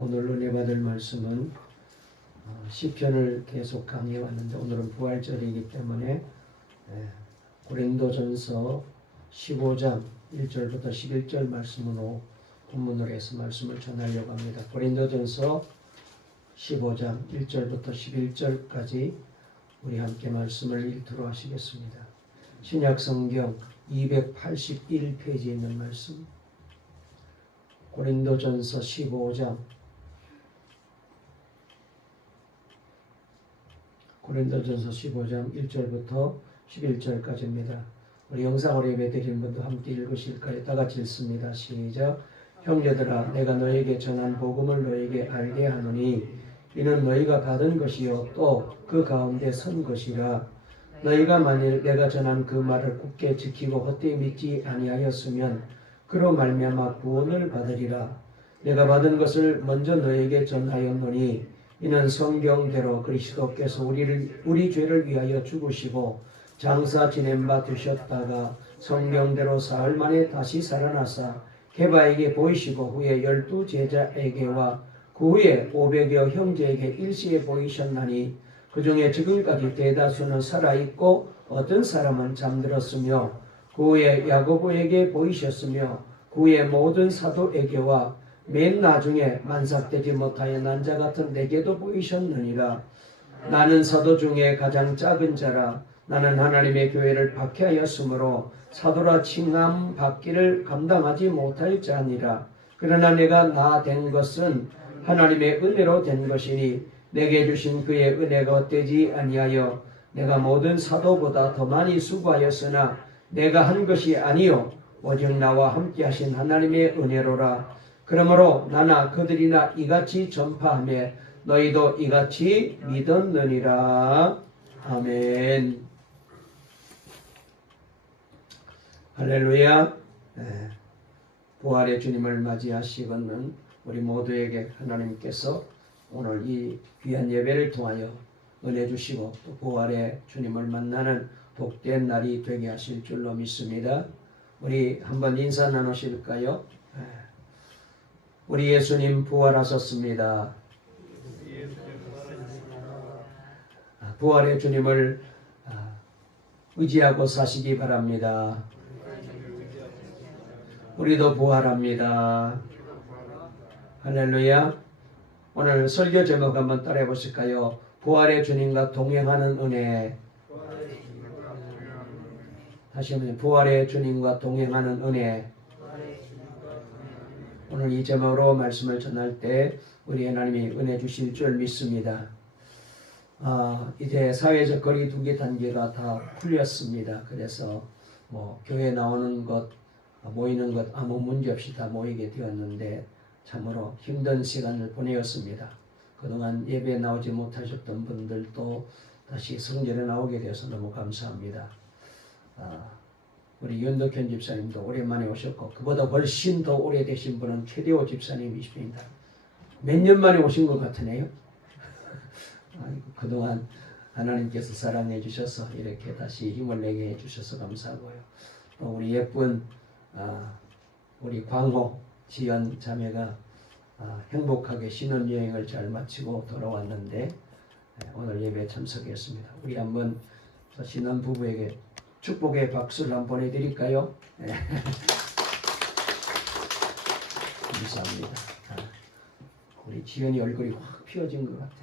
오늘 은혜 받을 말씀은 시편을 계속 강의해 왔는데 오늘은 부활절이기 때문에 고린도전서 15장 1절부터 11절 말씀으로 본문으로 해서 말씀을 전하려고 합니다. 고린도전서 15장 1절부터 11절까지 우리 함께 말씀을 읽도록 하시겠습니다. 신약성경 281페이지에 있는 말씀, 고린도전서 15장 1절부터 11절까지입니다. 우리 영상으로 예배드리는 분도 함께 읽으실까요? 다 같이 읽습니다. 시작. 형제들아, 내가 너에게 전한 복음을 너에게 알게 하노니 이는 너희가 받은 것이요 또 그 가운데 선 것이라. 너희가 만일 내가 전한 그 말을 굳게 지키고 헛되이 믿지 아니하였으면 그로 말미암아 구원을 받으리라. 내가 받은 것을 먼저 너에게 전하였노니 이는 성경대로 그리스도께서 우리 죄를 위하여 죽으시고 장사 지낸 바 되셨다가 성경대로 사흘 만에 다시 살아나사 게바에게 보이시고 후에 12 제자에게와 그 후에 500여 형제에게 일시에 보이셨나니 그 중에 지금까지 대다수는 살아있고 어떤 사람은 잠들었으며 그 후에 야고보에게 보이셨으며 그 후에 모든 사도에게와 맨 나중에 만삭되지 못하여 난 자 같은 내게도 보이셨느니라. 나는 사도 중에 가장 작은 자라. 나는 하나님의 교회를 박해하였으므로 사도라 칭함 받기를 감당하지 못할 자니라. 그러나 내가 나 된 것은 하나님의 은혜로 된 것이니 내게 주신 그의 은혜가 헛되지 아니하여 내가 모든 사도보다 더 많이 수고하였으나 내가 한 것이 아니요 오직 나와 함께 하신 하나님의 은혜로라. 그러므로 나나 그들이나 이같이 전파하며 너희도 이같이 믿었느니라. 아멘. 할렐루야. 부활의 주님을 맞이하시는 우리 모두에게 하나님께서 오늘 이 귀한 예배를 통하여 은혜 주시고 또 부활의 주님을 만나는 복된 날이 되게 하실 줄로 믿습니다. 우리 한번 인사 나누실까요? 우리 예수님 부활하셨습니다. 부활의 주님을 의지하고 사시기 바랍니다. 우리도 부활합니다. 할렐루야. 오늘 설교 제목 한번 따라해 보실까요? 부활의 주님과 동행하는 은혜. 다시 한번 부활의 주님과 동행하는 은혜. 오늘 이 제목으로 말씀을 전할 때 우리 하나님이 은혜 주실 줄 믿습니다. 이제 사회적 거리두기 단계가 다 풀렸습니다. 그래서 교회 나오는 것, 모이는 것 아무 문제 없이 다 모이게 되었는데 참으로 힘든 시간을 보내었습니다. 그동안 예배에 나오지 못하셨던 분들도 다시 성전에 나오게 되어서 너무 감사합니다. 우리 윤덕현 집사님도 오랜만에 오셨고 그보다 훨씬 더 오래되신 분은 최대호 집사님이십니다. 몇 년 만에 오신 것 같으네요. 그동안 하나님께서 사랑해 주셔서 이렇게 다시 힘을 내게 해주셔서 감사하고요. 또 우리 예쁜 우리 광호 지연 자매가 행복하게 신혼여행을 잘 마치고 돌아왔는데 오늘 예배에 참석했습니다. 우리 한번 신혼부부에게 축복의 박수를 한번 보내드릴까요? 감사합니다. 우리 지연이 얼굴이 확 피어진 것 같아.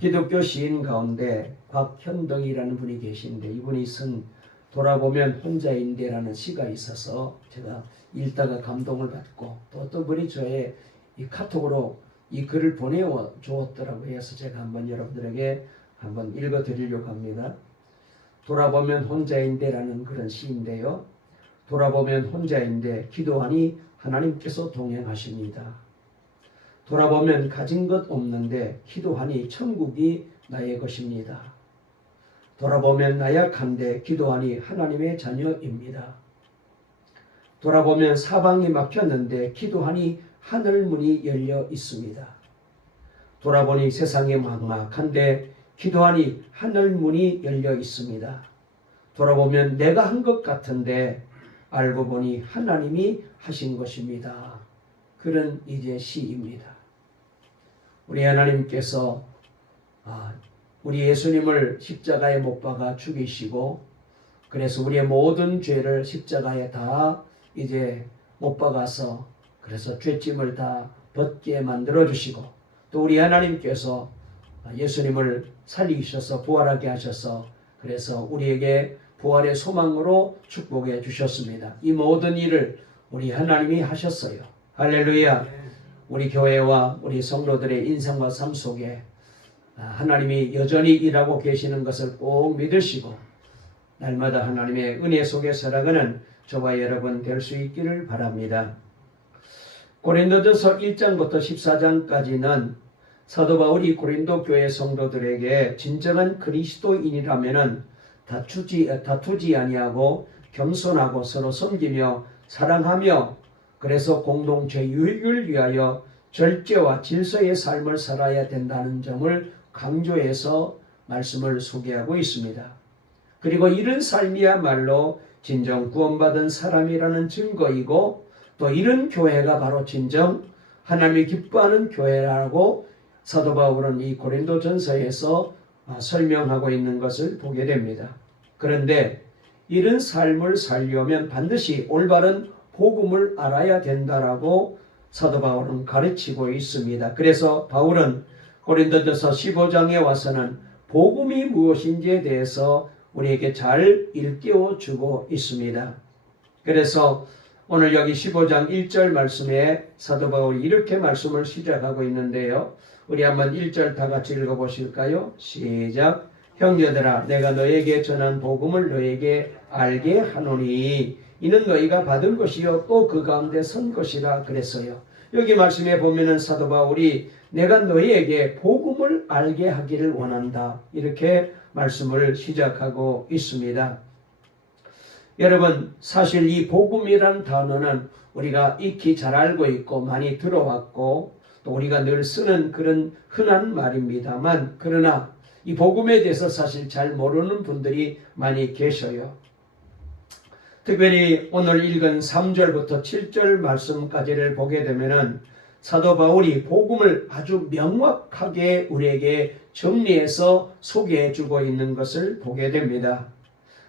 기독교 시인 가운데 곽현덕이라는 분이 계신데 이분이 쓴 돌아보면 혼자인데라는 시가 있어서 제가 읽다가 감동을 받고 또 어떤 분이 저의 이 카톡으로 이 글을 보내주었더라고요. 해서 제가 한번 여러분들에게 한번 읽어드리려고 합니다. 돌아보면 혼자인데라는 그런 시인데요. 돌아보면 혼자인데 기도하니 하나님께서 동행하십니다. 돌아보면 가진 것 없는데 기도하니 천국이 나의 것입니다. 돌아보면 나약한데 기도하니 하나님의 자녀입니다. 돌아보면 사방이 막혔는데 기도하니 하늘 문이 열려 있습니다. 돌아보니 세상이 막막한데 기도하니 하늘 문이 열려 있습니다. 돌아보면 내가 한 것 같은데 알고 보니 하나님이 하신 것입니다. 그런 이제 시입니다. 우리 하나님께서 우리 예수님을 십자가에 못 박아 죽이시고, 그래서 우리의 모든 죄를 십자가에 다 이제 못 박아서, 그래서 죄짐을 다 벗게 만들어 주시고, 또 우리 하나님께서 예수님을 살리셔서 부활하게 하셔서, 그래서 우리에게 부활의 소망으로 축복해 주셨습니다. 이 모든 일을 우리 하나님이 하셨어요. 할렐루야. 우리 교회와 우리 성도들의 인생과 삶 속에 하나님이 여전히 일하고 계시는 것을 꼭 믿으시고, 날마다 하나님의 은혜 속에 살아가는 저와 여러분 될 수 있기를 바랍니다. 고린도전서 1장부터 14장까지는 사도 바울이 고린도 교회 성도들에게 진정한 그리스도인이라면은 다투지 아니하고 겸손하고 서로 섬기며 사랑하며, 그래서 공동체 유익을 위하여 절제와 질서의 삶을 살아야 된다는 점을 강조해서 말씀을 소개하고 있습니다. 그리고 이런 삶이야말로 진정 구원받은 사람이라는 증거이고, 또 이런 교회가 바로 진정 하나님이 기뻐하는 교회라고 사도 바울은 이 고린도전서에서 설명하고 있는 것을 보게 됩니다. 그런데 이런 삶을 살려면 반드시 올바른 복음을 알아야 된다라고 사도 바울은 가르치고 있습니다. 그래서 바울은 고린도전서 15장에 와서는 복음이 무엇인지에 대해서 우리에게 잘 일깨워 주고 있습니다. 그래서 오늘 여기 15장 1절 말씀에 사도 바울이 이렇게 말씀을 시작하고 있는데요. 우리 한번 1절 다 같이 읽어보실까요? 시작. 형제들아, 내가 너에게 전한 복음을 너에게 알게 하노니 이는 너희가 받은 것이요 또 그 가운데 선 것이라 그랬어요. 여기 말씀에 보면은 사도 바울이 내가 너희에게 복음을 알게 하기를 원한다, 이렇게 말씀을 시작하고 있습니다. 여러분, 사실 이 복음이란 단어는 우리가 익히 잘 알고 있고 많이 들어왔고 또 우리가 늘 쓰는 그런 흔한 말입니다만, 그러나 이 복음에 대해서 사실 잘 모르는 분들이 많이 계셔요. 특별히 오늘 읽은 3절부터 7절 말씀까지를 보게 되면은 사도 바울이 복음을 아주 명확하게 우리에게 정리해서 소개해 주고 있는 것을 보게 됩니다.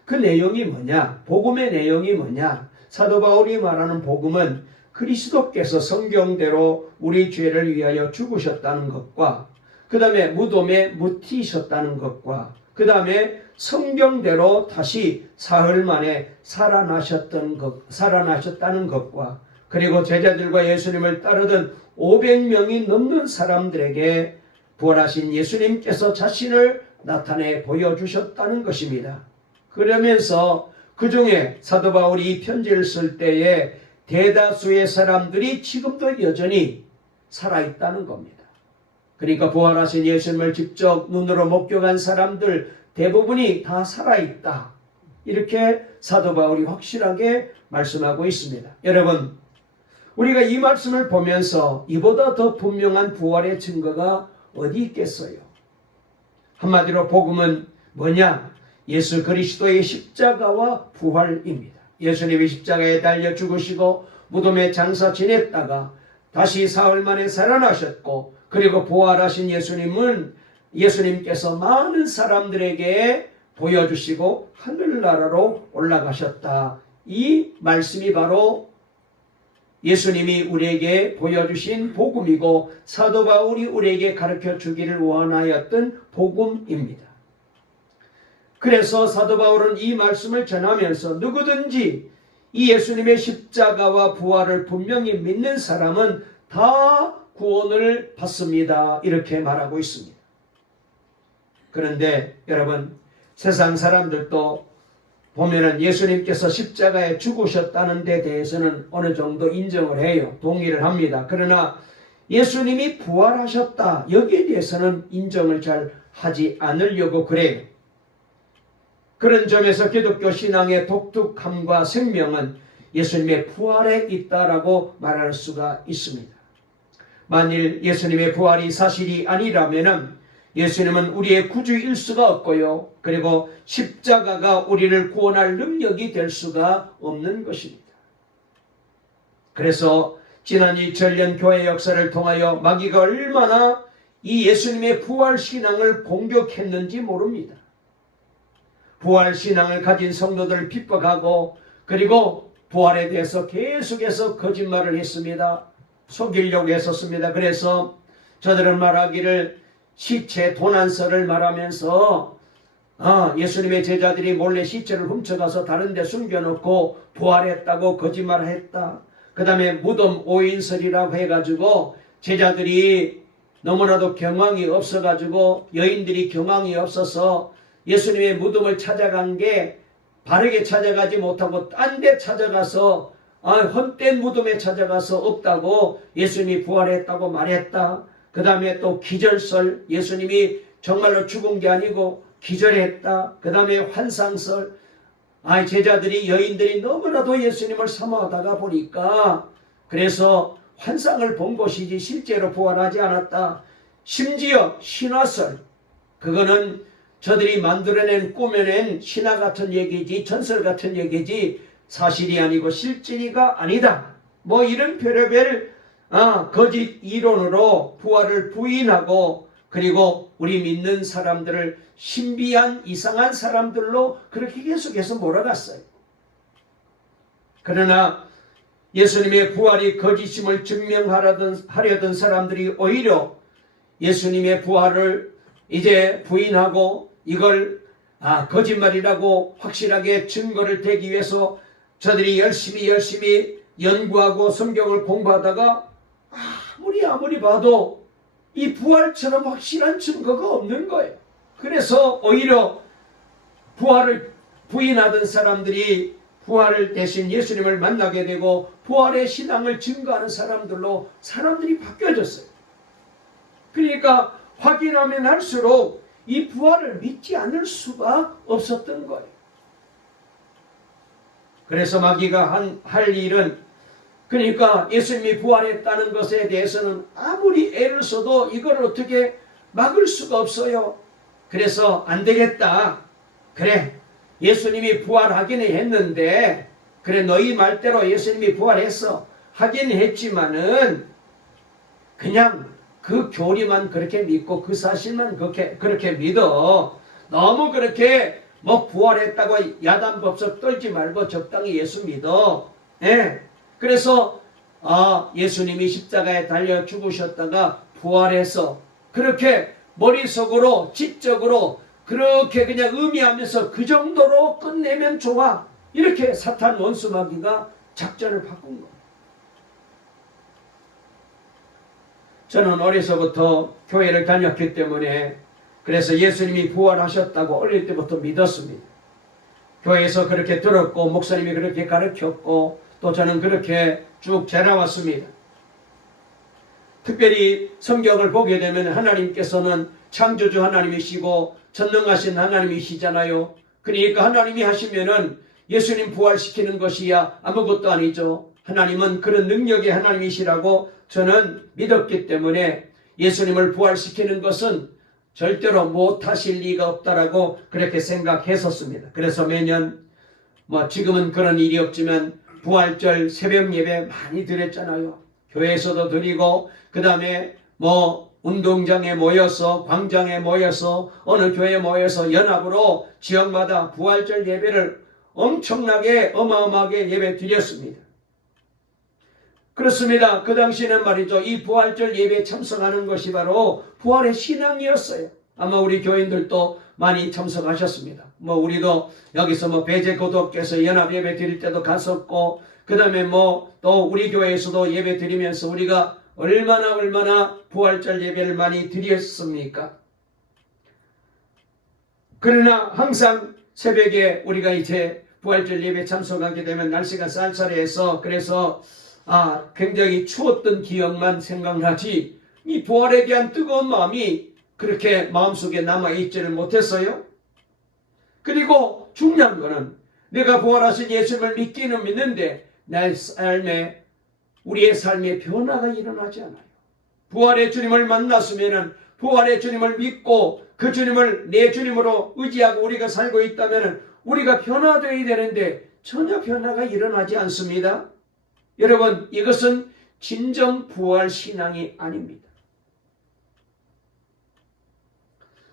그 내용이 뭐냐? 복음의 내용이 뭐냐? 사도 바울이 말하는 복음은 그리스도께서 성경대로 우리 죄를 위하여 죽으셨다는 것과, 그 다음에 무덤에 묻히셨다는 것과, 그 다음에 성경대로 다시 사흘 만에 살아나셨다는 것과, 그리고 제자들과 예수님을 따르던 500명이 넘는 사람들에게 부활하신 예수님께서 자신을 나타내 보여주셨다는 것입니다. 그러면서 그 중에 사도 바울이 이 편지를 쓸 때에 대다수의 사람들이 지금도 여전히 살아있다는 겁니다. 그러니까 부활하신 예수님을 직접 눈으로 목격한 사람들 대부분이 다 살아있다, 이렇게 사도 바울이 확실하게 말씀하고 있습니다. 여러분, 우리가 이 말씀을 보면서 이보다 더 분명한 부활의 증거가 어디 있겠어요? 한마디로 복음은 뭐냐? 예수 그리스도의 십자가와 부활입니다. 예수님이 십자가에 달려 죽으시고 무덤에 장사 지냈다가 다시 사흘 만에 살아나셨고, 그리고 부활하신 예수님께서 많은 사람들에게 보여주시고 하늘나라로 올라가셨다. 이 말씀이 바로 예수님이 우리에게 보여주신 복음이고 사도 바울이 우리에게 가르쳐 주기를 원하였던 복음입니다. 그래서 사도 바울은 이 말씀을 전하면서 누구든지 이 예수님의 십자가와 부활을 분명히 믿는 사람은 다 구원을 받습니다, 이렇게 말하고 있습니다. 그런데 여러분, 세상 사람들도 보면은 예수님께서 십자가에 죽으셨다는 데 대해서는 어느 정도 인정을 해요. 동의를 합니다. 그러나 예수님이 부활하셨다, 여기에 대해서는 인정을 잘 하지 않으려고 그래요. 그런 점에서 기독교 신앙의 독특함과 생명은 예수님의 부활에 있다라고 말할 수가 있습니다. 만일 예수님의 부활이 사실이 아니라면은 예수님은 우리의 구주일 수가 없고요. 그리고 십자가가 우리를 구원할 능력이 될 수가 없는 것입니다. 그래서 지난 2000년 교회 역사를 통하여 마귀가 얼마나 이 예수님의 부활신앙을 공격했는지 모릅니다. 부활신앙을 가진 성도들을 핍박하고 그리고 부활에 대해서 계속해서 거짓말을 했습니다. 속이려고 했었습니다. 그래서 저들은 말하기를 시체 도난설을 말하면서 예수님의 제자들이 몰래 시체를 훔쳐가서 다른 데 숨겨놓고 부활했다고 거짓말했다. 그 다음에 무덤 오인설이라고 해가지고 제자들이 너무나도 경황이 없어가지고 여인들이 경황이 없어서 예수님의 무덤을 찾아간 게 바르게 찾아가지 못하고 딴 데 찾아가서 헛된 무덤에 찾아가서 없다고 예수님이 부활했다고 말했다. 그 다음에 또 기절설, 예수님이 정말로 죽은 게 아니고 기절했다. 그 다음에 환상설, 제자들이 여인들이 너무나도 예수님을 사모하다가 보니까 그래서 환상을 본 것이지 실제로 부활하지 않았다. 심지어 신화설, 그거는 저들이 만들어낸 꾸며낸 신화 같은 얘기지 전설 같은 얘기지 사실이 아니고 실제가 아니다. 뭐 이런 별의별 거짓 이론으로 부활을 부인하고 그리고 우리 믿는 사람들을 신비한 이상한 사람들로 그렇게 계속해서 몰아갔어요. 그러나 예수님의 부활이 거짓임을 증명하려던 사람들이 오히려 예수님의 부활을 이제 부인하고 이걸 거짓말이라고 확실하게 증거를 대기 위해서 저들이 열심히 연구하고 성경을 공부하다가 아무리 봐도 이 부활처럼 확실한 증거가 없는 거예요. 그래서 오히려 부활을 부인하던 사람들이 부활을 대신 예수님을 만나게 되고 부활의 신앙을 증거하는 사람들로 사람들이 바뀌어졌어요. 그러니까 확인하면 할수록 이 부활을 믿지 않을 수가 없었던 거예요. 그래서 마귀가 할 일은 그러니까 예수님이 부활했다는 것에 대해서는 아무리 애를 써도 이걸 어떻게 막을 수가 없어요. 그래서 안 되겠다. 그래, 예수님이 부활하기는 했는데 그래 너희 말대로 예수님이 부활했어 하긴 했지만은 그냥 그 교리만 그렇게 믿고 그 사실만 그렇게 믿어. 너무 그렇게 뭐 부활했다고 야단법석 떨지 말고 적당히 예수 믿어. 그래서 예수님이 십자가에 달려 죽으셨다가 부활해서 그렇게 머릿속으로 지적으로 그렇게 그냥 의미하면서 그 정도로 끝내면 좋아. 이렇게 사탄 원수 마귀가 작전을 바꾼 거예요. 저는 어려서부터 교회를 다녔기 때문에 그래서 예수님이 부활하셨다고 어릴 때부터 믿었습니다. 교회에서 그렇게 들었고 목사님이 그렇게 가르쳤고 또 저는 그렇게 쭉 자라왔습니다. 특별히 성경을 보게 되면 하나님께서는 창조주 하나님이시고 전능하신 하나님이시잖아요. 그러니까 하나님이 하시면은 예수님 부활시키는 것이야 아무것도 아니죠. 하나님은 그런 능력의 하나님이시라고 저는 믿었기 때문에 예수님을 부활시키는 것은 절대로 못하실 리가 없다라고 그렇게 생각했었습니다. 그래서 매년 지금은 그런 일이 없지만 부활절 새벽 예배 많이 드렸잖아요. 교회에서도 드리고 그 다음에 운동장에 모여서 광장에 모여서 어느 교회에 모여서 연합으로 지역마다 부활절 예배를 엄청나게 어마어마하게 예배 드렸습니다. 그렇습니다. 그 당시에는 말이죠. 이 부활절 예배에 참석하는 것이 바로 부활의 신앙이었어요. 아마 우리 교인들도 많이 참석하셨습니다. 우리도 여기서 배제고독교에서 연합 예배 드릴 때도 갔었고 그 다음에 또 우리 교회에서도 예배 드리면서 우리가 얼마나 부활절 예배를 많이 드렸습니까? 그러나 항상 새벽에 우리가 이제 부활절 예배 참석하게 되면 날씨가 쌀쌀해서 그래서 굉장히 추웠던 기억만 생각나지 이 부활에 대한 뜨거운 마음이 그렇게 마음속에 남아있지를 못했어요. 그리고 중요한 거는 내가 부활하신 예수님을 믿기는 믿는데 우리의 삶에 변화가 일어나지 않아요. 부활의 주님을 만났으면 부활의 주님을 믿고 그 주님을 내 주님으로 의지하고 우리가 살고 있다면 우리가 변화되어야 되는데 전혀 변화가 일어나지 않습니다. 여러분, 이것은 진정 부활 신앙이 아닙니다.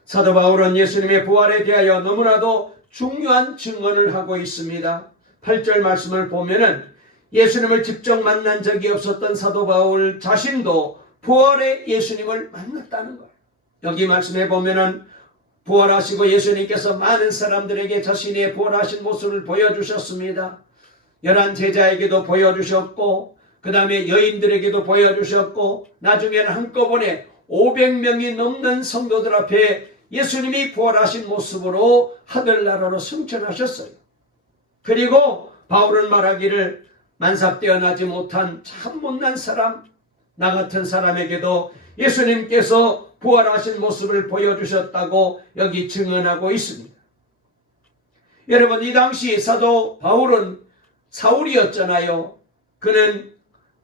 사도 바울은 예수님의 부활에 대하여 너무나도 중요한 증언을 하고 있습니다. 8절 말씀을 보면은 예수님을 직접 만난 적이 없었던 사도 바울 자신도 부활의 예수님을 만났다는 거예요. 여기 말씀해 보면은 부활하시고 예수님께서 많은 사람들에게 자신의 부활하신 모습을 보여주셨습니다. 11 제자에게도 보여주셨고 그 다음에 여인들에게도 보여주셨고 나중에는 한꺼번에 500명이 넘는 성도들 앞에 예수님이 부활하신 모습으로 하늘나라로 승천하셨어요. 그리고 바울은 말하기를 만삭되어나지 못한 참 못난 사람, 나 같은 사람에게도 예수님께서 부활하신 모습을 보여주셨다고 여기 증언하고 있습니다. 여러분, 이 당시 사도 바울은 사울이었잖아요.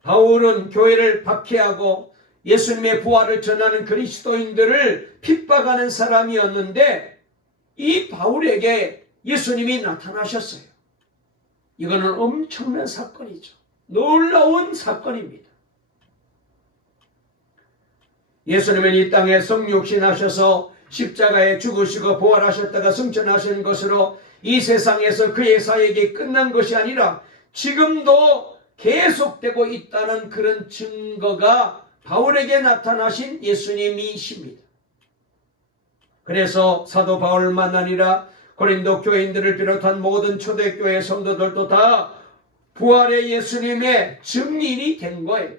바울은 교회를 박해하고 예수님의 부활을 전하는 그리스도인들을 핍박하는 사람이었는데 이 바울에게 예수님이 나타나셨어요. 이거는 엄청난 사건이죠. 놀라운 사건입니다. 예수님은 이 땅에 성육신하셔서 십자가에 죽으시고 부활하셨다가 승천하신 것으로 이 세상에서 그의 사역이 끝난 것이 아니라 지금도 계속되고 있다는 그런 증거가 바울에게 나타나신 예수님이십니다. 그래서 사도 바울만 아니라 고린도 교인들을 비롯한 모든 초대교회 성도들도 다 부활의 예수님의 증인이 된 거예요.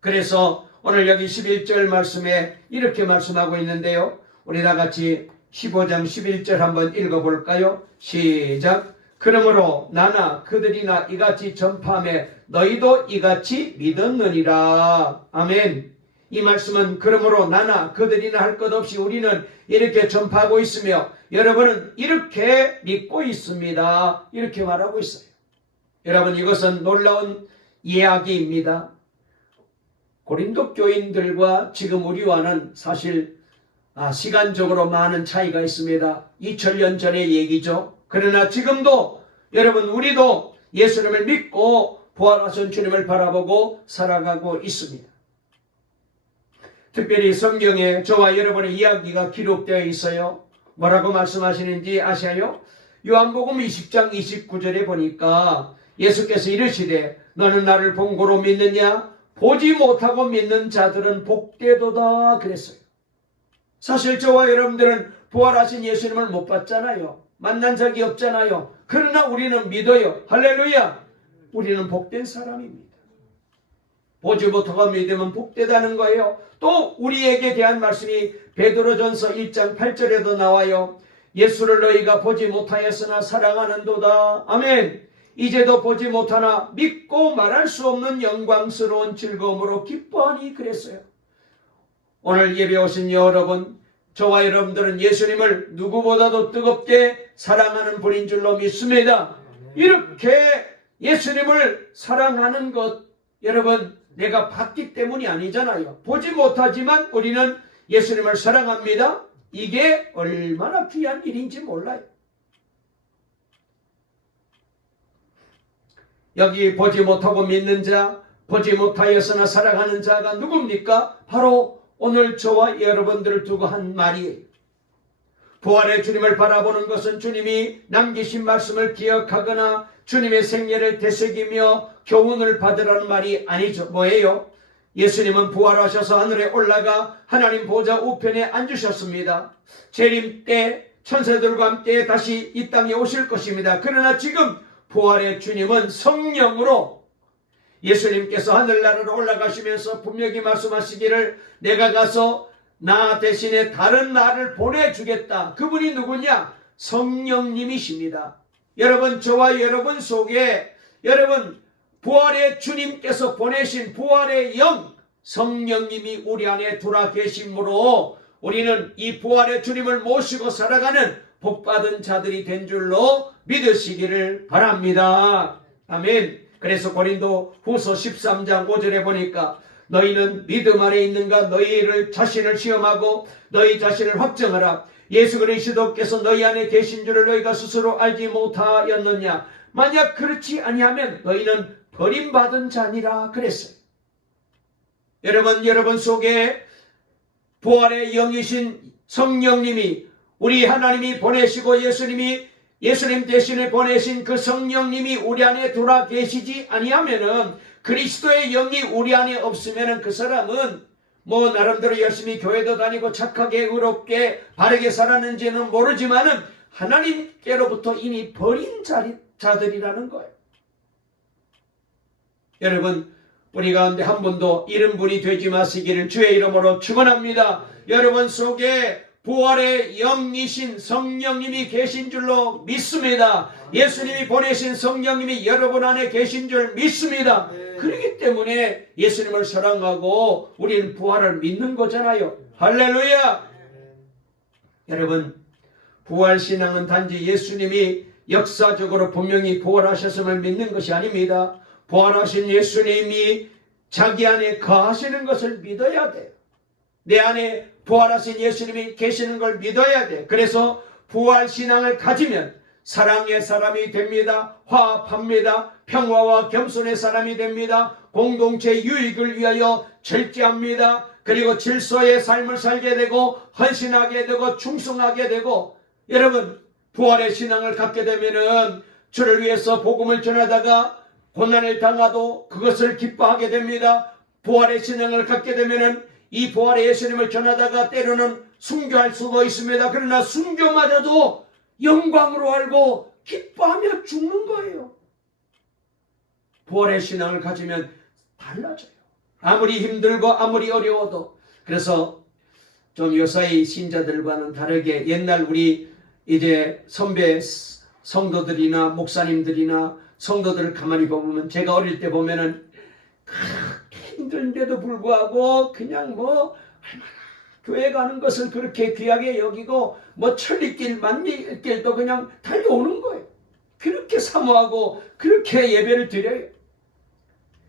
그래서 오늘 여기 11절 말씀에 이렇게 말씀하고 있는데요. 우리 다 같이 15장 11절 한번 읽어볼까요? 시작. 그러므로 나나 그들이나 이같이 전파하며 너희도 이같이 믿었느니라. 아멘. 이 말씀은 그러므로 나나 그들이나 할 것 없이 우리는 이렇게 전파하고 있으며 여러분은 이렇게 믿고 있습니다. 이렇게 말하고 있어요. 여러분, 이것은 놀라운 이야기입니다. 고린도 교인들과 지금 우리와는 사실 시간적으로 많은 차이가 있습니다. 2000년 전의 얘기죠. 그러나 지금도 여러분, 우리도 예수님을 믿고 부활하신 주님을 바라보고 살아가고 있습니다. 특별히 성경에 저와 여러분의 이야기가 기록되어 있어요. 뭐라고 말씀하시는지 아셔요? 요한복음 20장 29절에 보니까 예수께서 이르시되 너는 나를 본고로 믿느냐? 보지 못하고 믿는 자들은 복되도다 그랬어요. 사실 저와 여러분들은 부활하신 예수님을 못 봤잖아요. 만난 적이 없잖아요. 그러나 우리는 믿어요. 할렐루야. 우리는 복된 사람입니다. 보지 못하고 믿으면 복되다는 거예요. 또 우리에게 대한 말씀이 베드로전서 1장 8절에도 나와요. 예수를 너희가 보지 못하였으나 사랑하는도다. 아멘. 이제도 보지 못하나 믿고 말할 수 없는 영광스러운 즐거움으로 기뻐하니 그랬어요. 오늘 예배 오신 여러분, 저와 여러분들은 예수님을 누구보다도 뜨겁게 사랑하는 분인 줄로 믿습니다. 이렇게 예수님을 사랑하는 것, 여러분, 내가 봤기 때문이 아니잖아요. 보지 못하지만 우리는 예수님을 사랑합니다. 이게 얼마나 귀한 일인지 몰라요. 여기 보지 못하고 믿는 자, 보지 못하였으나 사랑하는 자가 누굽니까? 바로 오늘 저와 여러분들을 두고 한 말이에요. 부활의 주님을 바라보는 것은 주님이 남기신 말씀을 기억하거나 주님의 생애를 되새기며 교훈을 받으라는 말이 아니죠. 뭐예요? 예수님은 부활하셔서 하늘에 올라가 하나님 보좌 우편에 앉으셨습니다. 재림 때 천사들과 함께 다시 이 땅에 오실 것입니다. 그러나 지금 부활의 주님은 성령으로 예수님께서 하늘나라로 올라가시면서 분명히 말씀하시기를 내가 가서 나 대신에 다른 나를 보내주겠다. 그분이 누구냐? 성령님이십니다. 여러분, 저와 여러분 속에 여러분 부활의 주님께서 보내신 부활의 영 성령님이 우리 안에 들어와 계심으로 우리는 이 부활의 주님을 모시고 살아가는 복받은 자들이 된 줄로 믿으시기를 바랍니다. 아멘. 그래서 고린도 후서 13장 5절에 보니까 너희는 믿음 안에 있는가? 너희를 자신을 시험하고 너희 자신을 확정하라. 예수 그리스도께서 너희 안에 계신 줄을 너희가 스스로 알지 못하였느냐? 만약 그렇지 아니하면 너희는 버림받은 자니라 그랬어요. 여러분 속에 부활의 영이신 성령님이, 우리 하나님이 보내시고 예수님 대신에 보내신 그 성령님이 우리 안에 돌아 계시지 아니하면은, 그리스도의 영이 우리 안에 없으면은 그 사람은 뭐 나름대로 열심히 교회도 다니고 착하게 의롭게 바르게 살았는지는 모르지만은 하나님께로부터 이미 버린 자들이라는 거예요. 여러분, 우리 가운데 한 분도 이런 분이 되지 마시기를 주의 이름으로 축원합니다. 여러분 속에 부활의 영이신 성령님이 계신 줄로 믿습니다. 예수님이 보내신 성령님이 여러분 안에 계신 줄 믿습니다. 그렇기 때문에 예수님을 사랑하고 우리는 부활을 믿는 거잖아요. 할렐루야! 여러분, 부활신앙은 단지 예수님이 역사적으로 분명히 부활하셨음을 믿는 것이 아닙니다. 부활하신 예수님이 자기 안에 거하시는 것을 믿어야 돼요. 내 안에 부활하신 예수님이 계시는 걸 믿어야 돼. 그래서 부활신앙을 가지면 사랑의 사람이 됩니다. 화합합니다. 평화와 겸손의 사람이 됩니다. 공동체 유익을 위하여 절제합니다. 그리고 질서의 삶을 살게 되고 헌신하게 되고 충성하게 되고, 여러분 부활의 신앙을 갖게 되면은 주를 위해서 복음을 전하다가 고난을 당하도 그것을 기뻐하게 됩니다. 부활의 신앙을 갖게 되면은 이 부활의 예수님을 전하다가 때로는 순교할 수도 있습니다. 그러나 순교마저도 영광으로 알고 기뻐하며 죽는 거예요. 부활의 신앙을 가지면 달라져요. 아무리 힘들고 아무리 어려워도. 그래서 좀 요사이 신자들과는 다르게 옛날 우리 이제 선배 성도들이나 목사님들이나 성도들을 가만히 보면, 제가 어릴 때 보면은 그렇게 힘든데도 불구하고 그냥 뭐 얼마나 교회 가는 것을 그렇게 귀하게 여기고 뭐 천리길 만리길도 그냥 달려오는 거예요. 그렇게 사모하고 그렇게 예배를 드려요.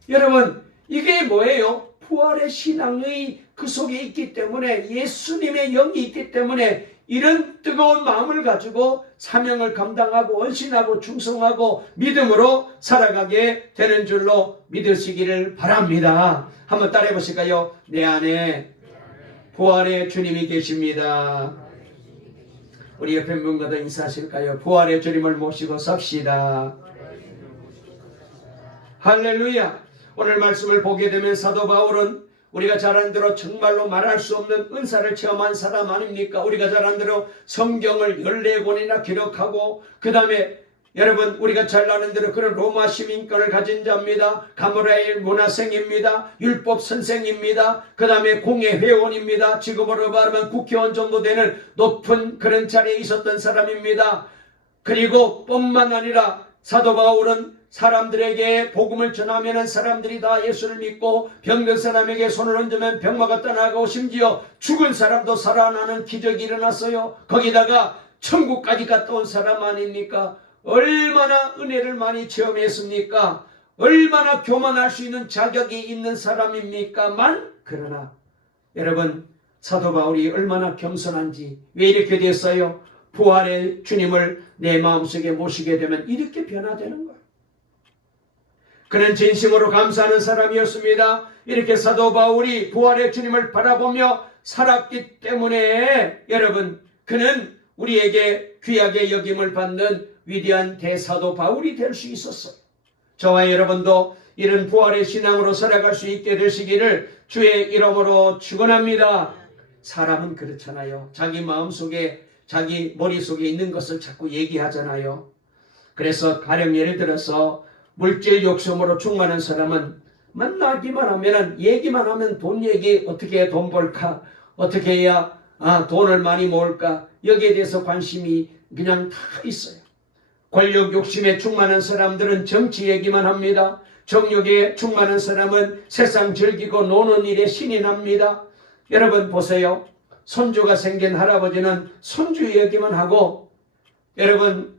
여러분, 이게 뭐예요? 부활의 신앙의 그 속에 있기 때문에, 예수님의 영이 있기 때문에 이런 뜨거운 마음을 가지고 사명을 감당하고 헌신하고 충성하고 믿음으로 살아가게 되는 줄로 믿으시기를 바랍니다. 한번 따라해 보실까요? 내 안에 부활의 주님이 계십니다. 우리 옆에 분과도 인사하실까요? 부활의 주님을 모시고 삽시다. 할렐루야. 오늘 말씀을 보게 되면 사도 바울은 우리가 잘 아는 대로 정말로 말할 수 없는 은사를 체험한 사람 아닙니까? 우리가 잘 아는 대로 성경을 14권이나 기록하고, 그 다음에 여러분 우리가 잘 아는 대로 그런 로마 시민권을 가진 자입니다. 가므라엘 문화생입니다. 율법 선생입니다. 그 다음에 공회 회원입니다. 지금으로 말하면 국회의원 정도 되는 높은 그런 자리에 있었던 사람입니다. 그리고 뿐만 아니라 사도 바울은 사람들에게 복음을 전하면 사람들이 다 예수를 믿고, 병든 사람에게 손을 얹으면 병마가 떠나가고 심지어 죽은 사람도 살아나는 기적이 일어났어요. 거기다가 천국까지 갔다 온 사람 아닙니까? 얼마나 은혜를 많이 체험했습니까? 얼마나 교만할 수 있는 자격이 있는 사람입니까만, 그러나 여러분 사도 바울이 얼마나 겸손한지, 왜 이렇게 됐어요? 부활의 주님을 내 마음속에 모시게 되면 이렇게 변화되는 거예요. 그는 진심으로 감사하는 사람이었습니다. 이렇게 사도 바울이 부활의 주님을 바라보며 살았기 때문에 여러분, 그는 우리에게 귀하게 여김을 받는 위대한 대사도 바울이 될 수 있었어요. 저와 여러분도 이런 부활의 신앙으로 살아갈 수 있게 되시기를 주의 이름으로 축원합니다. 사람은 그렇잖아요. 자기 마음속에, 자기 머릿속에 있는 것을 자꾸 얘기하잖아요. 그래서 가령 예를 들어서 물질 욕심으로 충만한 사람은 만나기만 하면, 얘기만 하면 돈 얘기, 어떻게 돈 벌까, 어떻게 해야 돈을 많이 모을까, 여기에 대해서 관심이 그냥 다 있어요. 권력 욕심에 충만한 사람들은 정치 얘기만 합니다. 정욕에 충만한 사람은 세상 즐기고 노는 일에 신이 납니다. 여러분 보세요. 손주가 생긴 할아버지는 손주 얘기만 하고, 여러분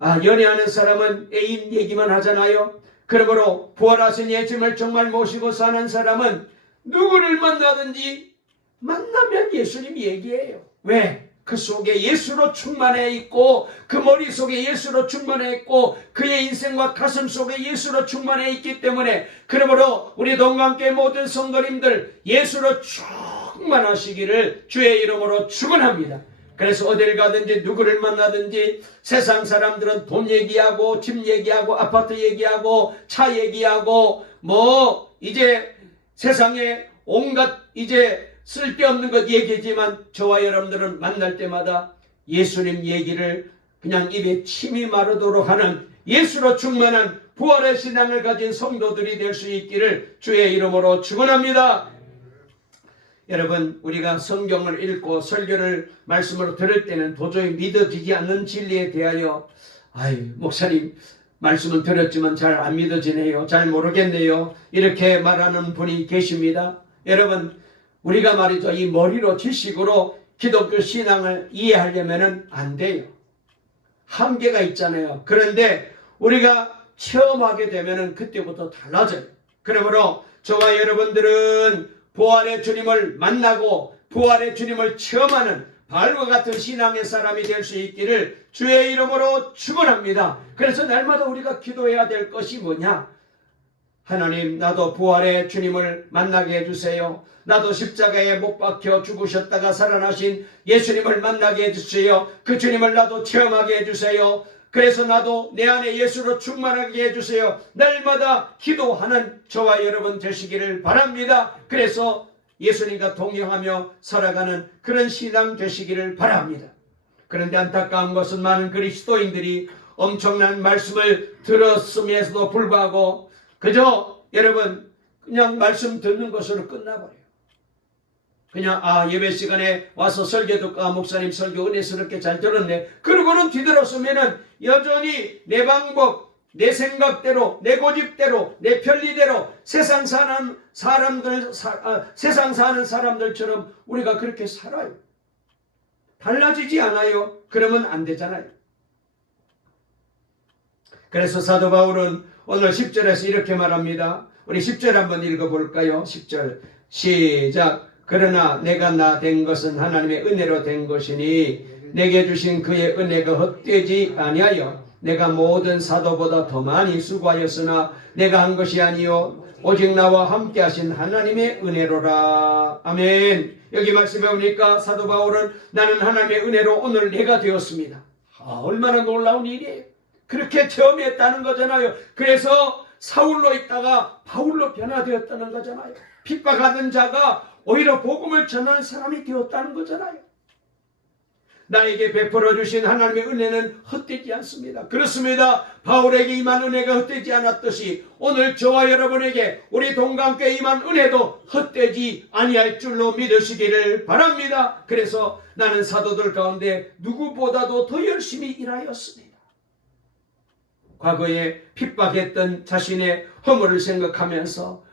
연애하는 사람은 애인 얘기만 하잖아요. 그러므로 부활하신 예수님을 정말 모시고 사는 사람은 누구를 만나든지 만나면 예수님 얘기해요. 왜? 그 속에 예수로 충만해 있고 그 머릿속에 예수로 충만해 있고 그의 인생과 가슴 속에 예수로 충만해 있기 때문에 그러므로 우리 동강교회 모든 성도님들 예수로 충만하시기를 주의 이름으로 축원합니다. 그래서 어딜 가든지 누구를 만나든지 세상 사람들은 돈 얘기하고 집 얘기하고 아파트 얘기하고 차 얘기하고 뭐 이제 세상에 온갖 이제 쓸데없는 것 얘기지만 저와 여러분들은 만날 때마다 예수님 얘기를 그냥 입에 침이 마르도록 하는 예수로 충만한 부활의 신앙을 가진 성도들이 될 수 있기를 주의 이름으로 축원합니다. 여러분, 우리가 성경을 읽고 설교를 말씀으로 들을 때는 도저히 믿어지지 않는 진리에 대하여 목사님 말씀은 들었지만 잘 안 믿어지네요. 잘 모르겠네요. 이렇게 말하는 분이 계십니다. 여러분, 우리가 말이죠. 이 머리로 지식으로 기독교 신앙을 이해하려면 안 돼요. 한계가 있잖아요. 그런데 우리가 체험하게 되면 그때부터 달라져요. 그러므로 저와 여러분들은 부활의 주님을 만나고 부활의 주님을 체험하는 바울과 같은 신앙의 사람이 될 수 있기를 주의 이름으로 축원합니다. 그래서 날마다 우리가 기도해야 될 것이 뭐냐? 하나님, 나도 부활의 주님을 만나게 해주세요. 나도 십자가에 못 박혀 죽으셨다가 살아나신 예수님을 만나게 해주세요. 그 주님을 나도 체험하게 해주세요. 그래서 나도 내 안에 예수로 충만하게 해주세요. 날마다 기도하는 저와 여러분 되시기를 바랍니다. 그래서 예수님과 동행하며 살아가는 그런 신앙 되시기를 바랍니다. 그런데 안타까운 것은 많은 그리스도인들이 엄청난 말씀을 들었음에도 불구하고 그저 여러분 그냥 말씀 듣는 것으로 끝나버려요. 그냥 예배 시간에 와서 설교 듣고 목사님 설교 은혜스럽게 잘 들었네. 그러고는 뒤돌아서면은 여전히 내 방법, 내 생각대로, 내 고집대로, 내 편리대로 세상 사는 사람들처럼 우리가 그렇게 살아요. 달라지지 않아요. 그러면 안 되잖아요. 그래서 사도 바울은 오늘 10절에서 이렇게 말합니다. 우리 10절 한번 읽어볼까요? 10절 시작. 그러나 내가 나 된 것은 하나님의 은혜로 된 것이니 내게 주신 그의 은혜가 헛되지 아니하여 내가 모든 사도보다 더 많이 수고하였으나 내가 한 것이 아니요 오직 나와 함께 하신 하나님의 은혜로라. 아멘. 여기 말씀해 보니까 사도 바울은 나는 하나님의 은혜로 오늘 내가 되었습니다. 얼마나 놀라운 일이에요. 그렇게 체험했다는 거잖아요. 그래서 사울로 있다가 바울로 변화되었다는 거잖아요. 핍박하던 자가 오히려 복음을 전하는 사람이 되었다는 거잖아요. 나에게 베풀어 주신 하나님의 은혜는 헛되지 않습니다. 그렇습니다. 바울에게 임한 은혜가 헛되지 않았듯이 오늘 저와 여러분에게 우리 동강교회에 임한 은혜도 헛되지 아니할 줄로 믿으시기를 바랍니다. 그래서 나는 사도들 가운데 누구보다도 더 열심히 일하였습니다. 과거에 핍박했던 자신의 허물을 생각하면서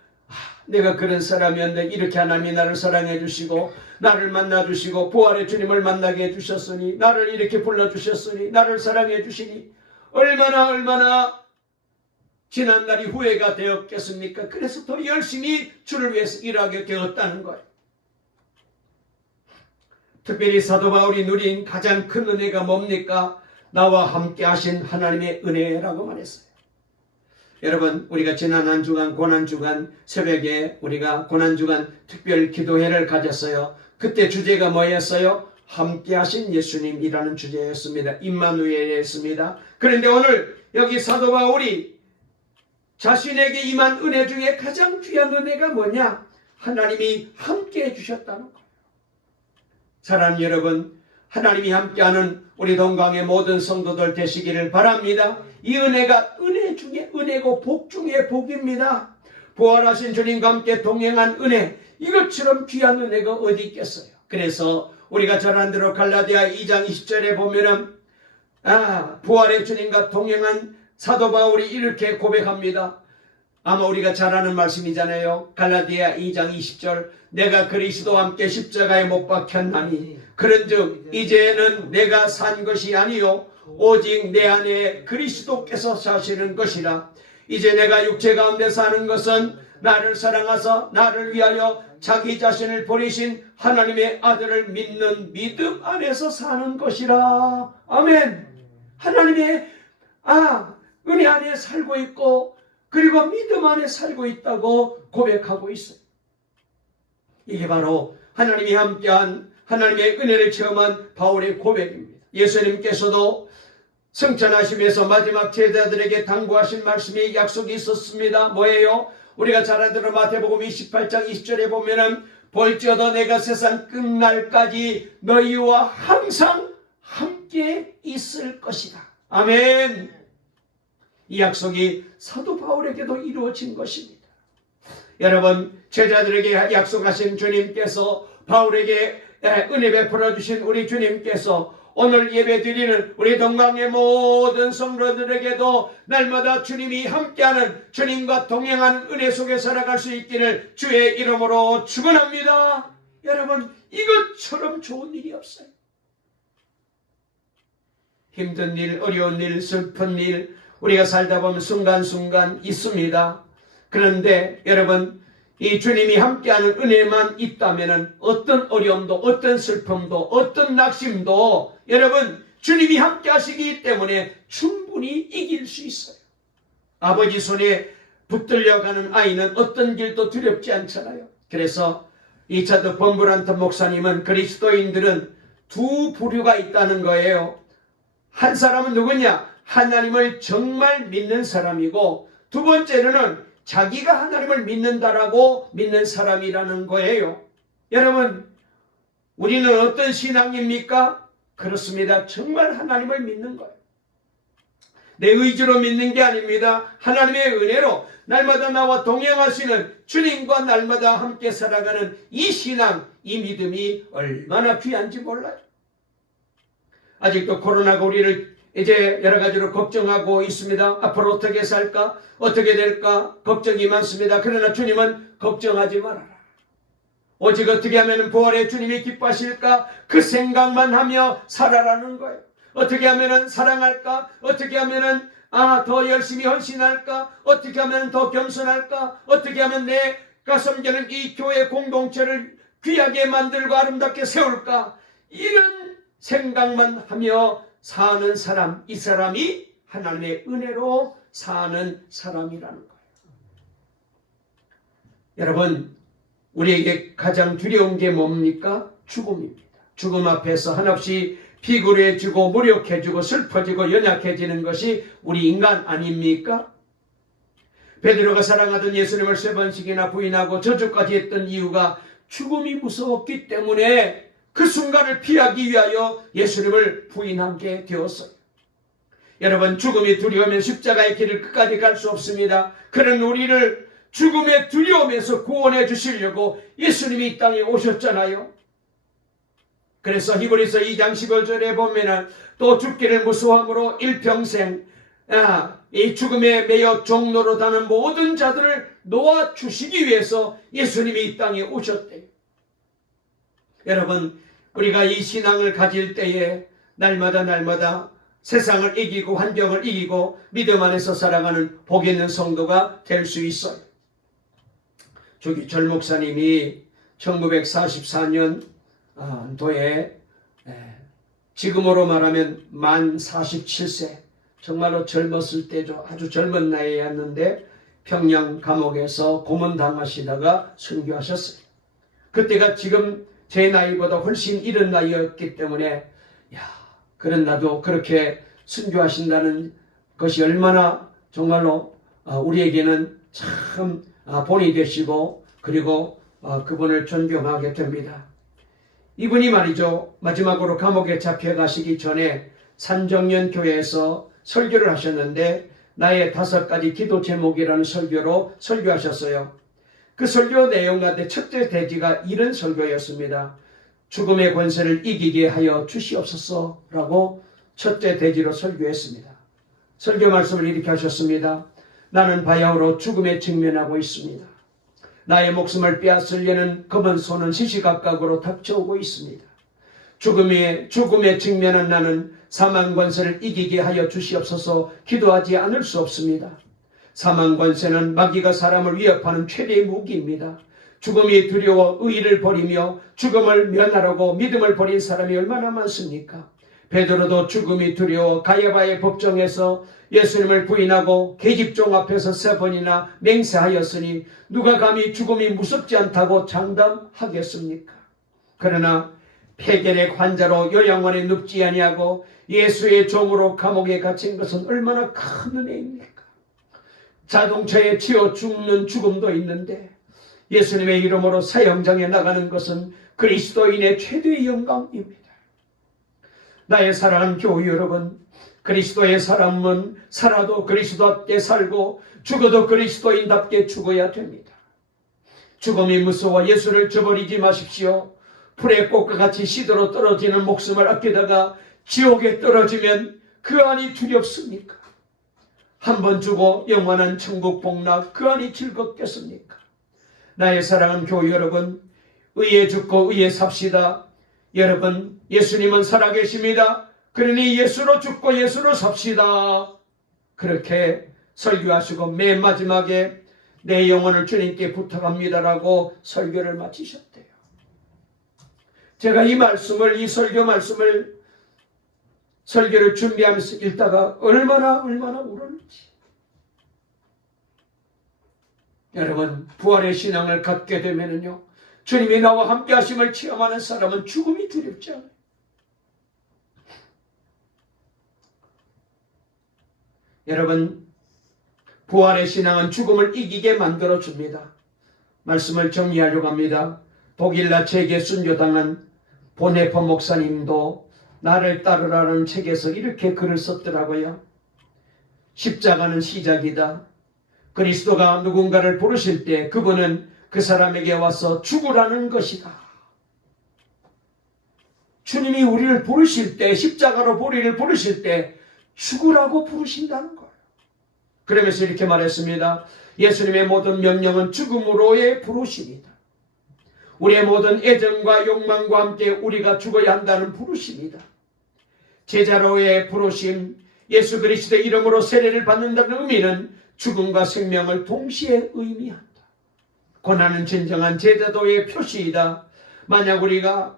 내가 그런 사람이었는데 이렇게 하나님이 나를 사랑해 주시고 나를 만나 주시고 부활의 주님을 만나게 해주셨으니 나를 이렇게 불러주셨으니 나를 사랑해 주시니 얼마나 지난 날이 후회가 되었겠습니까? 그래서 더 열심히 주를 위해서 일하게 되었다는 거예요. 특별히 사도 바울이 누린 가장 큰 은혜가 뭡니까? 나와 함께 하신 하나님의 은혜라고 말했어요. 여러분, 우리가 지난 한 주간 고난주간 새벽에 우리가 고난주간 특별 기도회를 가졌어요. 그때 주제가 뭐였어요? 함께 하신 예수님이라는 주제였습니다. 임마누엘이었습니다. 그런데 오늘 여기 사도 바울이 자신에게 임한 은혜 중에 가장 귀한 은혜가 뭐냐? 하나님이 함께 해주셨다는 거예요. 사랑하는 여러분, 하나님이 함께하는 우리 동강의 모든 성도들 되시기를 바랍니다. 이 은혜가 은혜 중에 은혜고 복 중에 복입니다. 부활하신 주님과 함께 동행한 은혜, 이것처럼 귀한 은혜가 어디 있겠어요. 그래서 우리가 잘 아는 대로 갈라디아 2장 20절에 보면은 부활의 주님과 동행한 사도 바울이 이렇게 고백합니다. 아마 우리가 잘 아는 말씀이잖아요. 갈라디아 2장 20절 내가 그리스도와 함께 십자가에 못 박혔나니 그런즉 이제는 내가 산 것이 아니요 오직 내 안에 그리스도께서 사시는 것이라. 이제 내가 육체 가운데 사는 것은 나를 사랑하사 나를 위하여 자기 자신을 버리신 하나님의 아들을 믿는 믿음 안에서 사는 것이라. 아멘. 하나님의 은혜 안에 살고 있고 그리고 믿음 안에 살고 있다고 고백하고 있어요. 이게 바로 하나님이 함께한 하나님의 은혜를 체험한 바울의 고백입니다. 예수님께서도 승천하시면서 마지막 제자들에게 당부하신 말씀이 약속이 있었습니다. 뭐예요? 우리가 잘 아는 마태복음 28장 20절에 보면은 볼지어다 내가 세상 끝날까지 너희와 항상 함께 있을 것이다. 아멘. 이 약속이 사도 바울에게도 이루어진 것입니다. 여러분, 제자들에게 약속하신 주님께서 바울에게 은혜 베풀어 주신 우리 주님께서 오늘 예배드리는 우리 동강의 모든 성도들에게도 날마다 주님이 함께하는 주님과 동행하는 은혜 속에 살아갈 수 있기를 주의 이름으로 축원합니다. 여러분, 이것처럼 좋은 일이 없어요. 힘든 일, 어려운 일, 슬픈 일 우리가 살다 보면 순간순간 있습니다. 그런데 여러분, 이 주님이 함께하는 은혜만 있다면 어떤 어려움도 어떤 슬픔도 어떤 낙심도 여러분 주님이 함께하시기 때문에 충분히 이길 수 있어요. 아버지 손에 붙들려가는 아이는 어떤 길도 두렵지 않잖아요. 그래서 리차드 범브란트 목사님은 그리스도인들은 두 부류가 있다는 거예요. 한 사람은 누구냐? 하나님을 정말 믿는 사람이고 두 번째로는 자기가 하나님을 믿는다라고 믿는 사람이라는 거예요. 여러분, 우리는 어떤 신앙입니까? 그렇습니다. 정말 하나님을 믿는 거예요. 내 의지로 믿는 게 아닙니다. 하나님의 은혜로 날마다 나와 동행하시는 주님과 날마다 함께 살아가는 이 신앙, 이 믿음이 얼마나 귀한지 몰라요. 아직도 코로나가 우리를 이제 여러 가지로 걱정하고 있습니다. 앞으로 어떻게 살까? 어떻게 될까? 걱정이 많습니다. 그러나 주님은 걱정하지 말아라. 오직 어떻게 하면 부활의 주님이 기뻐하실까? 그 생각만 하며 살아라는 거예요. 어떻게 하면 사랑할까? 어떻게 하면 더 열심히 헌신할까? 어떻게 하면 더 겸손할까? 어떻게 하면 내가 섬기는 이 교회 공동체를 귀하게 만들고 아름답게 세울까? 이런 생각만 하며 사는 사람, 이 사람이 하나님의 은혜로 사는 사람이라는 거예요. 여러분, 우리에게 가장 두려운 게 뭡니까? 죽음입니다. 죽음 앞에서 한없이 피곤해지고 무력해지고 슬퍼지고 연약해지는 것이 우리 인간 아닙니까? 베드로가 사랑하던 예수님을 3번씩이나 부인하고 저주까지 했던 이유가 죽음이 무서웠기 때문에 그 순간을 피하기 위하여 예수님을 부인하게 되었어요. 여러분, 죽음이 두려우면 십자가의 길을 끝까지 갈 수 없습니다. 그런 우리를 죽음의 두려움에서 구원해 주시려고 예수님이 이 땅에 오셨잖아요. 그래서 히브리서 2장 11절에 보면은 또 죽기를 무서워함으로 일평생 이 죽음에 매여 종로로 다는 모든 자들을 놓아주시기 위해서 예수님이 이 땅에 오셨대요. 여러분, 우리가 이 신앙을 가질 때에 날마다 세상을 이기고 환경을 이기고 믿음 안에서 살아가는 복 있는 성도가 될 수 있어요. 조기철 목사님이 1944년 도에 지금으로 말하면 만 47세, 정말로 젊었을 때죠. 아주 젊은 나이였는데 평양 감옥에서 고문당하시다가 순교하셨어요. 그때가 지금 제 나이보다 훨씬 이른 나이였기 때문에 그런 나도 그렇게 순교하신다는 것이 얼마나 정말로 우리에게는 참 본이 되시고 그리고 그분을 존경하게 됩니다. 이분이 말이죠, 마지막으로 감옥에 잡혀가시기 전에 산정연 교회에서 설교를 하셨는데 나의 5가지 기도 제목이라는 설교로 설교하셨어요. 그 설교 내용 가운데 첫째 대지가 이런 설교였습니다. 죽음의 권세를 이기게 하여 주시옵소서 라고 첫째 대지로 설교했습니다. 설교 말씀을 이렇게 하셨습니다. 나는 바야흐로 죽음에 직면하고 있습니다. 나의 목숨을 빼앗으려는 검은 손은 시시각각으로 닥쳐오고 있습니다. 죽음에 직면한 나는 사망 권세를 이기게 하여 주시옵소서 기도하지 않을 수 없습니다. 사망 권세는 마귀가 사람을 위협하는 최대의 무기입니다. 죽음이 두려워 의의를 버리며 죽음을 면하려고 믿음을 버린 사람이 얼마나 많습니까? 베드로도 죽음이 두려워 가야바의 법정에서 예수님을 부인하고 계집종 앞에서 3번이나 맹세하였으니 누가 감히 죽음이 무섭지 않다고 장담하겠습니까? 그러나 폐결핵 환자로 요양원에 눕지 아니하고 예수의 종으로 감옥에 갇힌 것은 얼마나 큰 은혜입니까? 자동차에 치여 죽는 죽음도 있는데 예수님의 이름으로 사형장에 나가는 것은 그리스도인의 최대의 영광입니다. 나의 사랑하는 교우 여러분, 그리스도의 사람은 살아도 그리스도답게 살고 죽어도 그리스도인답게 죽어야 됩니다. 죽음이 무서워 예수를 저버리지 마십시오. 풀의 꽃과 같이 시도로 떨어지는 목숨을 아끼다가 지옥에 떨어지면 그 안이 두렵습니까? 한 번 죽어 영원한 천국 복락 그 안이 즐겁겠습니까? 나의 사랑하는 교우 여러분, 의에 죽고 의에 삽시다. 여러분, 예수님은 살아계십니다. 그러니 예수로 죽고 예수로 삽시다. 그렇게 설교하시고 맨 마지막에 내 영혼을 주님께 부탁합니다라고 설교를 마치셨대요. 제가 이 설교 말씀을 설교를 준비하면서 읽다가 얼마나 울었는지. 여러분, 부활의 신앙을 갖게 되면요, 주님이 나와 함께 하심을 체험하는 사람은 죽음이 두렵지 않아요. 여러분, 부활의 신앙은 죽음을 이기게 만들어줍니다. 말씀을 정리하려고 합니다. 독일나 책에 순교당한 보네퍼 목사님도 나를 따르라는 책에서 이렇게 글을 썼더라고요. 십자가는 시작이다. 그리스도가 누군가를 부르실 때 그분은 그 사람에게 와서 죽으라는 것이다. 주님이 우리를 부르실 때, 십자가로 우리를 부르실 때 죽으라고 부르신다는 거예요. 그러면서 이렇게 말했습니다. 예수님의 모든 명령은 죽음으로의 부르심이다. 우리의 모든 애정과 욕망과 함께 우리가 죽어야 한다는 부르심이다. 제자로의 부르심, 예수 그리스도의 이름으로 세례를 받는다는 의미는 죽음과 생명을 동시에 의미한다. 고난은 진정한 제자도의 표시이다. 만약 우리가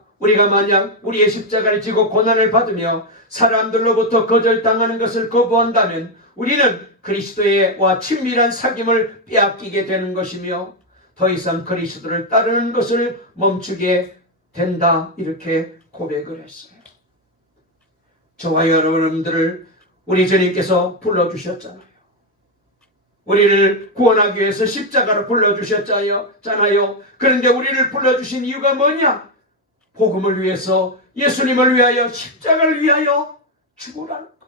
만약 우리의 십자가를 지고 고난을 받으며 사람들로부터 거절당하는 것을 거부한다면 우리는 그리스도와 친밀한 사귐을 빼앗기게 되는 것이며 더 이상 그리스도를 따르는 것을 멈추게 된다. 이렇게 고백을 했어요. 저와 여러분들을 우리 주님께서 불러주셨잖아요. 우리를 구원하기 위해서 십자가로 불러주셨잖아요. 그런데 우리를 불러주신 이유가 뭐냐? 복음을 위해서, 예수님을 위하여, 십자가를 위하여 죽으라는 거예요.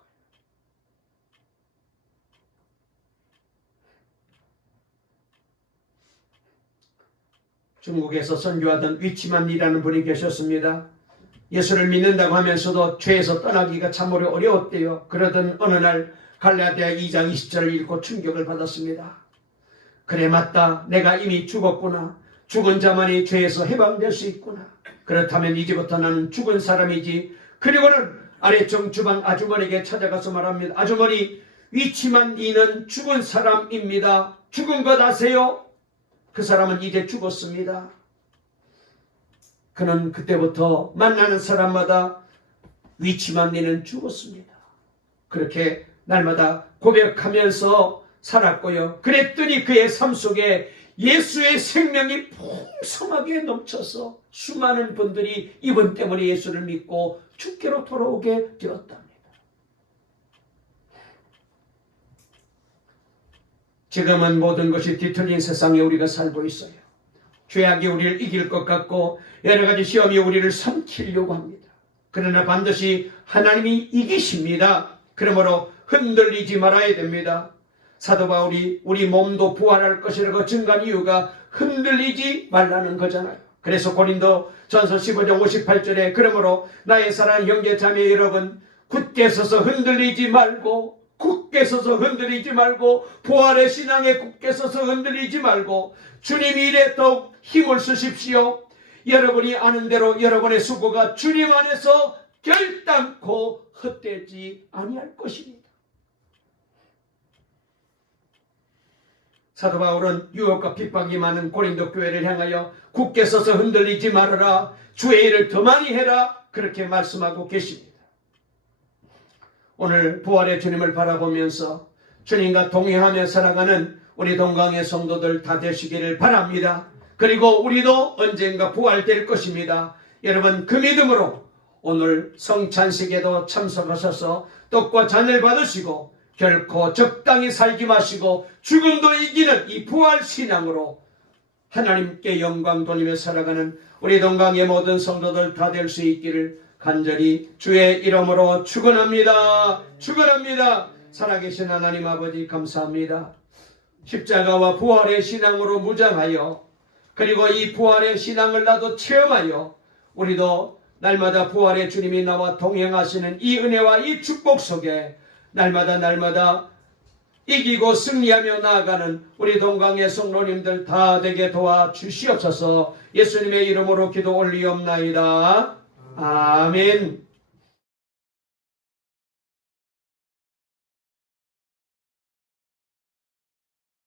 중국에서 선교하던 위치만이라는 분이 계셨습니다. 예수를 믿는다고 하면서도 죄에서 떠나기가 참으로 어려웠대요. 그러던 어느 날 갈라디아 2장 20절을 읽고 충격을 받았습니다. 그래, 맞다. 내가 이미 죽었구나. 죽은 자만이 죄에서 해방될 수 있구나. 그렇다면 이제부터 나는 죽은 사람이지. 그리고는 아래쪽 주방 아주머니에게 찾아가서 말합니다. 아주머니, 위치만이는 죽은 사람입니다. 죽은 것 아세요? 그 사람은 이제 죽었습니다. 그는 그때부터 만나는 사람마다 위치만이는 죽었습니다. 그렇게 날마다 고백하면서 살았고요. 그랬더니 그의 삶 속에 예수의 생명이 풍성하게 넘쳐서 수많은 분들이 이분 때문에 예수를 믿고 주께로 돌아오게 되었답니다. 지금은 모든 것이 뒤틀린 세상에 우리가 살고 있어요. 죄악이 우리를 이길 것 같고 여러 가지 시험이 우리를 삼키려고 합니다. 그러나 반드시 하나님이 이기십니다. 그러므로 흔들리지 말아야 됩니다. 사도 바울이 우리 몸도 부활할 것이라고 증거한 이유가 흔들리지 말라는 거잖아요. 그래서 고린도 전서 15장 58절에 그러므로 나의 사랑하는 형제 자매 여러분, 굳게 서서 흔들리지 말고, 부활의 신앙에 굳게 서서 흔들리지 말고 주님 일에 더욱 힘을 쓰십시오. 여러분이 아는 대로 여러분의 수고가 주님 안에서 결단코 헛되지 아니할 것입니다. 사도 바울은 유혹과 핍박이 많은 고린도 교회를 향하여 굳게 서서 흔들리지 말아라. 주의 일을 더 많이 해라. 그렇게 말씀하고 계십니다. 오늘 부활의 주님을 바라보면서 주님과 동행하며 살아가는 우리 동강의 성도들 다 되시기를 바랍니다. 그리고 우리도 언젠가 부활될 것입니다. 여러분 그 믿음으로 오늘 성찬식에도 참석하셔서 떡과 잔을 받으시고 결코 적당히 살지 마시고 죽음도 이기는 이 부활 신앙으로 하나님께 영광 돌리며 살아가는 우리 동강의 모든 성도들 다 될 수 있기를 간절히 주의 이름으로 축원합니다. 축원합니다. 살아계신 하나님 아버지 감사합니다. 십자가와 부활의 신앙으로 무장하여 그리고 이 부활의 신앙을 나도 체험하여 우리도 날마다 부활의 주님이 나와 동행하시는 이 은혜와 이 축복 속에 날마다 이기고 승리하며 나아가는 우리 동강의 성도님들 다 되게 도와주시옵소서. 예수님의 이름으로 기도 올리옵나이다. 아멘.